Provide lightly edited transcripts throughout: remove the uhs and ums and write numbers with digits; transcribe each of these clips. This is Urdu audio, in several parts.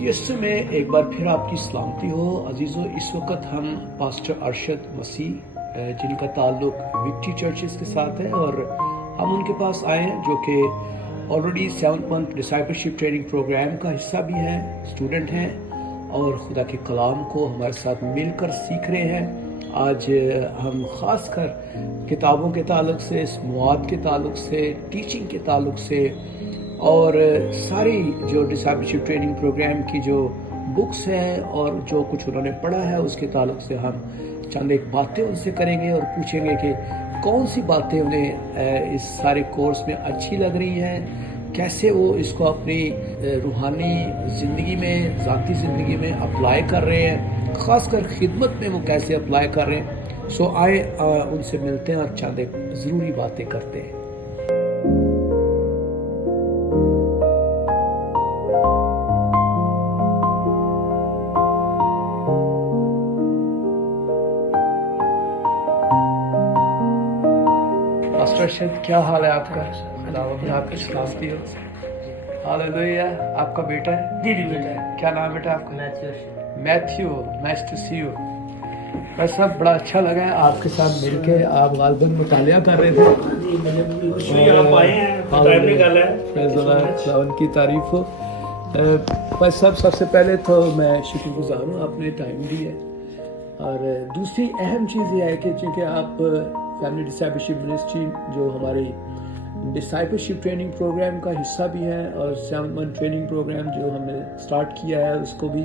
CSC میں ایک بار پھر آپ کی سلامتی ہو عزیزو. اس وقت ہم پاسٹر ارشد مسیح جن کا تعلق وکٹری چرچز کے ساتھ ہے اور ہم ان کے پاس آئے ہیں جو کہ آلریڈی 7 منتھ ڈسائپلشپ ٹریننگ پروگرام کا حصہ بھی ہیں، اسٹوڈنٹ ہیں اور خدا کے کلام کو ہمارے ساتھ مل کر سیکھ رہے ہیں. آج ہم خاص کر کتابوں کے تعلق سے، اس مواد کے تعلق سے، ٹیچنگ کے تعلق سے اور ساری جو ڈسائپلشپ ٹریننگ پروگرام کی جو بکس ہیں اور جو کچھ انہوں نے پڑھا ہے اس کے تعلق سے ہم چند ایک باتیں ان سے کریں گے اور پوچھیں گے کہ کون سی باتیں انہیں اس سارے کورس میں اچھی لگ رہی ہیں، کیسے وہ اس کو اپنی روحانی زندگی میں، ذاتی زندگی میں اپلائی کر رہے ہیں، خاص کر خدمت میں وہ کیسے اپلائی کر رہے ہیں. سو آئے ان سے ملتے ہیں اور چند ایک ضروری باتیں کرتے ہیں. پاسٹر ارشد، کیا حال ہے آپ کا؟ خداوند نے آپ کی سلامتی ہو. ہاللیلویا. آپ کا بیٹا ہے؟ جی بیٹا ہے. کیا نام بیٹا آپ کا؟ Matthew. Nice to see you. بس سب بڑا اچھا لگا ہے آپ کے ساتھ مل کے. آپ غالباً مطالعہ کر رہے تھے. جی مجھے بھی خوشی ہے آپ آئے ہیں، ٹائم نکالا ہے. فیض اللہ، خداوند کی تعریف ہو. بس سب سے پہلے تو میں شکر گزار ہوں آپ نے ٹائم دی ہے. اور دوسری اہم چیز یہ ہے کہ چونکہ آپ فیملی ڈسائپلشپ منسٹری جو ہماری ڈسائپلشپ ٹریننگ پروگرام کا حصہ بھی ہیں اور 7 منتھ ٹریننگ پروگرام جو ہم نے سٹارٹ کیا ہے اس کو بھی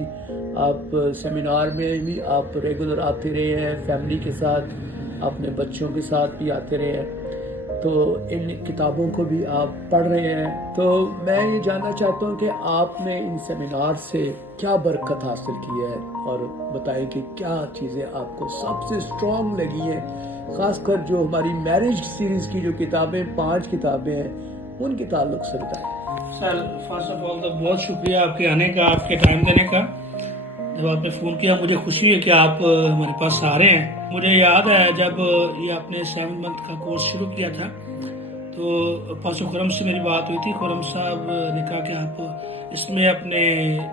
آپ سیمینار میں بھی آپ ریگولر آتے رہے ہیں، فیملی کے ساتھ اپنے بچوں کے ساتھ بھی آتے رہے ہیں، تو ان کتابوں کو بھی آپ پڑھ رہے ہیں. تو میں یہ جاننا چاہتا ہوں کہ آپ نے ان سیمینار سے کیا برکت حاصل کی ہے اور بتائیں کہ کیا چیزیں آپ کو سب سے اسٹرانگ لگی ہیں، خاص کر جو ہماری میرج سیریز کی جو کتابیں 5 کتابیں ہیں ان کے تعلق سے بتائیں. سر فرسٹ آف آل تو بہت شکریہ آپ کے آنے کا، آپ کے ٹائم دینے کا. جب آپ نے فون کیا مجھے خوشی ہے کہ آپ ہمارے پاس آ رہے ہیں. مجھے یاد ہے جب یہ آپ نے 7 منتھ کا کورس شروع کیا تھا تو پاسٹر خرم سے میری بات ہوئی تھی. خرم صاحب نے کہا کہ آپ اس میں اپنے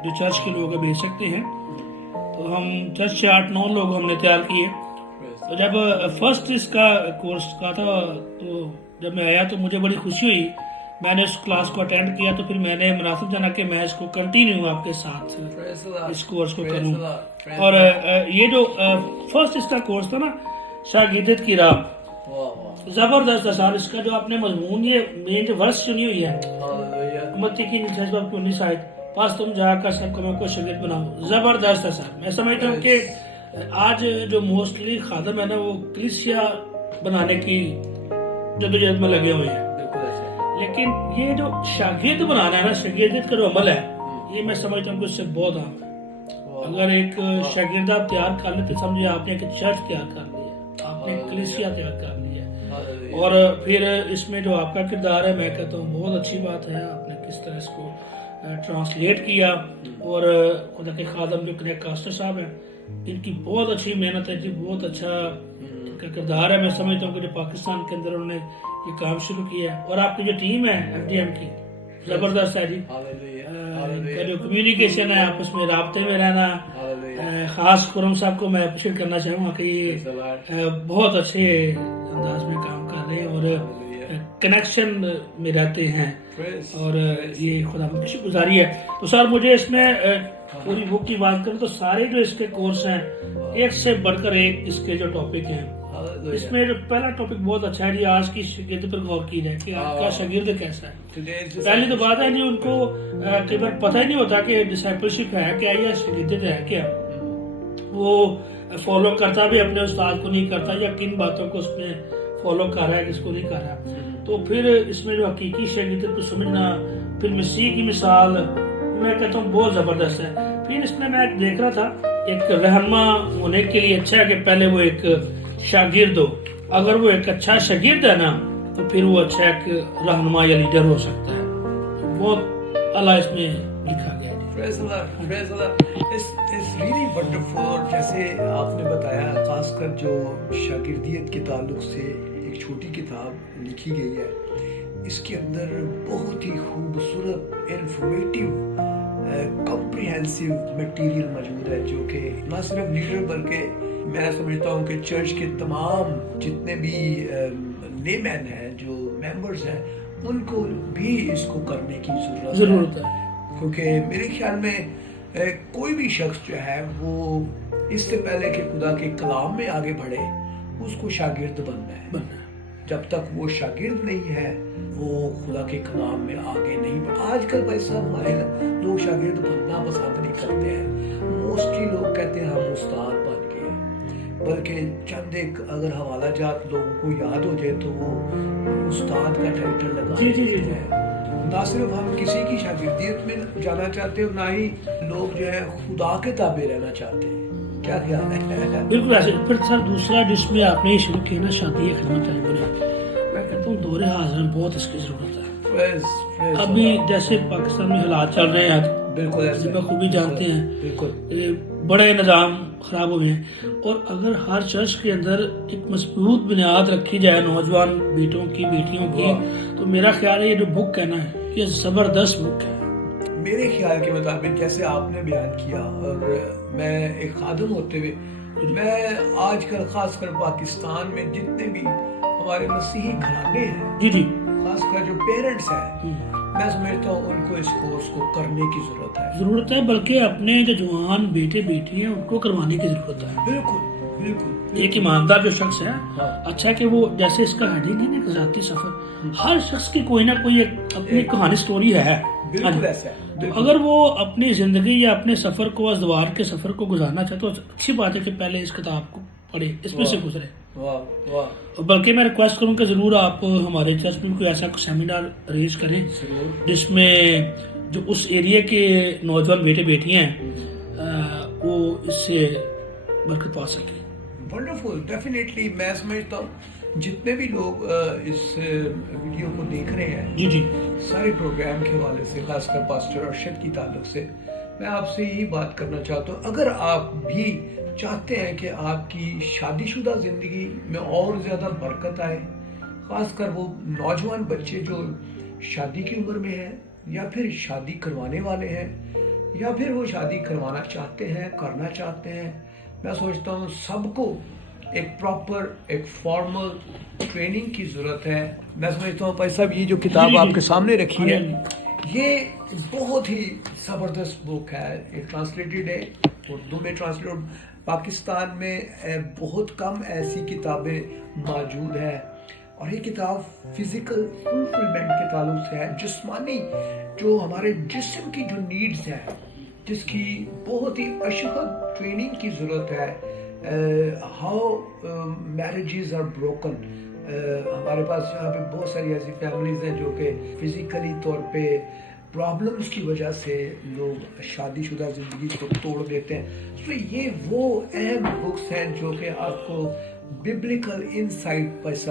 جو چرچ کے لوگ بھیج سکتے ہیں. تو ہم چرچ سے 8-9 لوگ ہم نے تیار کیے. تو جب فرسٹ اس کا کورس کا تھا تو جب میں آیا تو مجھے بڑی خوشی ہوئی. میں نے اس کلاس کو اٹینڈ کیا تو پھر میں نے مناسب جانا کہ میں اس کو کنٹینیو آپ کے ساتھ اس کورس کو کروں. اور یہ جو فرسٹ اس کا کورس تھا نا، شاگردت کی راہ، زبردست ہے سر. اس کا جو آپ نے مضمون، یہ مین جو ورس چنی ہوئی ہے متی کی 19 آیت، پاس تم جا کر سب قوموں کو شاگرد بناؤ، زبردست ہے سر. میں سمجھتا ہوں کہ آج جو موسٹلی خادم ہے نا وہ کلیسیا بنانے کی جدوجہد میں لگے ہوئے ہیں، لیکن یہ جو شاگرد بنانا ہے نا، شاگردت کا جو عمل ہے، یہ میں سمجھتا ہوں کہ اس سے بہت عام ہے. اگر ایک شاگرد آپ تیار کر لیں تو سمجھے آپ نے ایک چرچ تیار کر لی ہے، آپ نے ایک کلیسیا تیار کر لی ہے. اور پھر اس میں جو آپ کا کردار ہے، میں کہتا ہوں بہت اچھی بات ہے. آپ نے کس طرح اس کو ٹرانسلیٹ کیا. اور خدا کے خادم جو کنیکٹ کاسٹر صاحب ہیں، ان کی بہت اچھی محنت ہے جی، بہت اچھا ان کا کردار ہے. میں سمجھتا ہوں کہ جو پاکستان کے اندر انہوں نے یہ کام شروع کیا ہے. اور آپ کی جو ٹیم ہے FDM کی، زبردست ہے جی. ان کا جو کمیونیکیشن ہے، آپس میں رابطے میں رہنا، خاص خرم صاحب کو میں اپریشیٹ کرنا چاہوں گا کہ یہ بہت اچھے انداز میں کام کر رہے ہیں اور کنیکشن میں رہتے ہیں اور یہ خدا کی شکر گزاری ہے. تو سر مجھے اس میں پوری بک کی بات کروں تو سارے جو اس کے کورس ہیں ایک سے بڑھ کر ایک اس کے جو ٹاپک ہیں، اس میں جو پہلا ٹاپک بہت اچھا ہے جی، آج کی شاگرد پر غور کی جائے کہ آپ کا شاگرد کیسا ہے. پہلی تو بات ہے جی، ان کو کئی بار پتہ ہی نہیں ہوتا کہ ڈسائپلشپ ہے کیا یا شاگردت ہے کیا. وہ فالو کرتا بھی اپنے استاد کو نہیں کرتا، یا کن باتوں کو اس میں فالو کر رہا ہے کس کو نہیں کر رہا. تو پھر اس میں جو حقیقی شاگردت کو سمجھنا، پھر مسیح کی مثال، میں کہتا ہوں بہت زبردست ہے. پھر اس میں میں دیکھ رہا تھا ایک رہنما ہونے کے لیے اچھا ہے کہ پہلے وہ ایک شاگرد ہو. اگر وہ ایک اچھا شاگرد ہے نا تو پھر وہ اچھا ایک رہنما یا لیڈر ہو سکتا ہے. بہت اعلیٰ اس میں لکھا گیا ہے. Praise the Lord, praise the Lord. It's really wonderful. جیسے آپ نے بتایا، خاص کر جو شاگردیت کے تعلق سے ایک چھوٹی کتاب لکھی گئی ہے، اس کے اندر بہت ہی خوبصورت انفارمیٹیو کمپریہنسو مٹیریل موجود ہے جو کہ نہ صرف لیڈر بلکہ میں سمجھتا ہوں کہ چرچ کے تمام جتنے بھی لے مین ہیں جو ممبرز ہیں ان کو بھی اس کو کرنے کی ضرورت ہے، کیونکہ میرے خیال میں کوئی بھی شخص جو ہے وہ اس سے پہلے کہ خدا کے کلام میں آگے بڑھے اس کو شاگرد بننا ہے. جب تک وہ شاگرد نہیں ہے وہ خدا کے کلام میں آگے نہیں بڑھا. آج کل بھائی صاحب ہمارے لوگ شاگرد بننا پسند نہیں کرتے ہیں. موسٹلی لوگ کہتے ہیں ہم استاد بن گئے ہیں، بلکہ چند ایک اگر حوالہ جات لوگوں کو یاد ہو جائے تو وہ استاد کا ٹائٹل لگا دیتے ہیں. نہ صرف ہم کسی کی شاگردیت میں جانا چاہتے ہیں، نہ ہی لوگ جو ہے خدا کے تابع رہنا چاہتے ہیں. کیا خیال ہے؟ بالکل ایسے. پھر سر دوسرا جس میں آپ نے یہ شروع کیا نا شادی خدمت میں کہتا ہوں دور حاضر میں بہت اس کی ضرورت ہے. ابھی جیسے پاکستان میں حالات چل رہے ہیں بالکل ایسے بخوبی جانتے ہیں، بالکل بڑے نظام خراب ہوئے ہیں، اور اگر ہر چرچ کے اندر ایک مضبوط بنیاد رکھی جائے نوجوان بیٹوں کی بیٹیوں کی، تو میرا خیال ہے یہ جو بک ہے نا یہ زبردست بک ہے. میرے خیال کے مطابق جیسے آپ نے بیان کیا، اور میں ایک خادم ہوتے ہوئے میں آج کل خاص کر پاکستان میں جتنے بھی ہمارے مسیحی گھرانے ہیں، جی جی خاص کر جو پیرنٹس ہیں، میں سمجھتا ہوں ان کو اس کورس کو کرنے کی ضرورت ہے. بلکہ اپنے جو جوان بیٹے بیٹی ہیں ان کو کروانے کی ضرورت ہے. بالکل بالکل. ایک ایماندار جو شخص ہے ہاں. اچھا ہے کہ وہ جیسے اس کا ہیڈنگ ہے نا ایک ذاتی سفر، ہر شخص کی کوئی نہ کوئی ایک اپنی کہانی سٹوری ہے. بالکل ایسا ہے. تو اگر وہ اپنی زندگی یا اپنے سفر کو ازدواج کے سفر کو گزارنا چاہے تو اچھی بات ہے کہ پہلے اس کتاب کو پڑھے، اس میں سے گزرے. بلکہ میں ریکویسٹ کروں کہ ضرور آپ ہمارے چرچ میں کوئی ایسا سیمینار ارینج کریں جس میں جو اس ایریا کے نوجوان بیٹے بیٹیاں ہیں وہ اس سے برکت پا سکیں. ونڈرفل. ڈیفینیٹلی میں سمجھتا ہوں جتنے بھی لوگ اس ویڈیو کو دیکھ رہے ہیں، جی جی سارے پروگرام کے حوالے سے، خاص کر پاسٹر ارشد کی تعلق سے میں آپ سے یہی بات کرنا چاہتا ہوں. اگر آپ بھی چاہتے ہیں کہ آپ کی شادی شدہ زندگی میں اور زیادہ برکت آئے، خاص کر وہ نوجوان بچے جو شادی کی عمر میں ہیں یا پھر شادی کروانے والے ہیں یا پھر وہ شادی کروانا چاہتے ہیں، کرنا چاہتے ہیں، میں سوچتا ہوں سب کو ایک پراپر ایک فارمل ٹریننگ کی ضرورت ہے. میں سمجھتا ہوں بھائی صاحب یہ جو کتاب آپ کے سامنے رکھی ہے یہ بہت ہی زبردست بک ہے. یہ ٹرانسلیٹڈ ہے، اردو میں ٹرانسلیٹ. پاکستان میں بہت کم ایسی کتابیں موجود ہیں، اور یہ کتاب فزیکل فلفلمنٹ کے تعلق سے ہے. جسمانی جو ہمارے جسم کی جو نیڈز ہیں، جس کی بہت ہی اشد ٹریننگ کی ضرورت ہے. How marriages are broken. ہمارے پاس یہاں پہ بہت ساری ایسی فیملیز ہیں جو کہ فزیکلی طور پہ پرابلمس کی وجہ سے لوگ شادی شدہ زندگی کو توڑ دیتے ہیں. تو یہ وہ اہم بکس ہیں جو کہ آپ کو ببلیکل انسائٹ پیسہ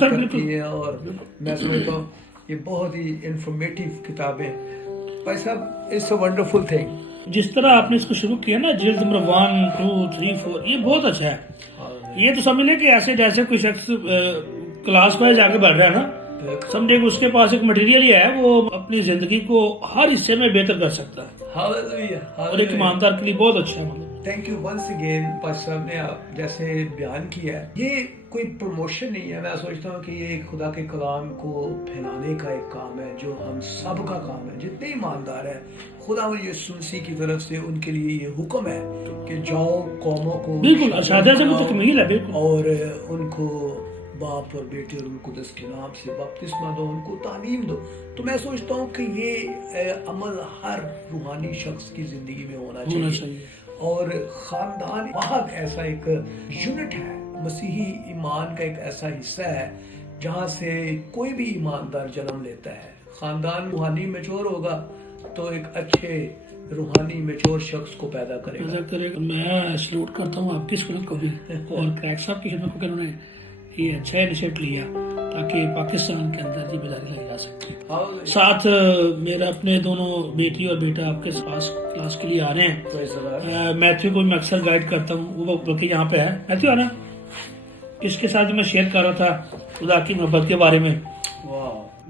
کرتی ہیں، اور میں سمجھتا ہوں یہ بہت ہی انفارمیٹیو کتابیں. بھائی صاحب اٹس اے ونڈرفل تھنگ. جس طرح آپ نے اس کو شروع کیا نا جلد نمبر 1 2 3 4 یہ بہت اچھا ہے. یہ تو سمجھ لیں کہ ایسے جیسے کوئی شخص کلاس وائز آگے بڑھ رہا ہے نا، سمجھے کہ اس کے پاس ایک مٹیریل ہی ہے، وہ اپنی زندگی کو ہر حصے میں بہتر کر سکتا ہے، اور ایک ایماندار کے لیے بہت اچھا ہے. Thank you once again. پاس صاحب نے آپ جیسے بیان کیا ہے، یہ کوئی پروموشن نہیں ہے. میں سوچتا ہوں کہ یہ ایک خدا کے کلام کو پھیلانے کا ایک کام ہے جو ہم سب کا کام ہے. جتنے ایماندار ہیں خدا یسوع مسیح کی طرف سے ان کے لیے یہ حکم ہے کہ جاؤ قوموں کو بالکل ارشادات سے متکمیل ہے بالکل، اور ان کو باپ اور بیٹے اور القدس کے نام سے بپتسمہ دو، ان کو تعلیم دو. تو میں سوچتا ہوں کہ یہ عمل ہر روحانی شخص کی زندگی میں ہونا چاہیے. اور خاندان واحد ایسا ایک یونٹ ہے، مسیحی ایمان کا ایک ایسا حصہ ہے جہاں سے کوئی بھی ایماندار جنم لیتا ہے. خاندان روحانی میچور ہوگا تو ایک اچھے روحانی میچور شخص کو پیدا کرے گا. میں سلوٹ کرتا ہوں آپ کی خدمت کو بھی اور کریک صاحب کی خدمت کو کہ انہوں نے یہ اچھا انیشیٹو لیا تاکہ پاکستان کے اندر یہ بیداری لائی جا سکتی. ساتھ میرا اپنے دونوں بیٹی اور بیٹا آپ کے پاس کلاس کے لیے آ رہے ہیں. میتھیو کو میں اکثر گائیڈ کرتا ہوں، وہ بلکہ یہاں پہ ہے. میتھیو آنا، اس کے ساتھ میں شیئر کر رہا تھا خدا کی محبت کے بارے میں، Wow.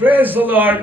Praise the Lord.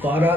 12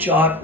4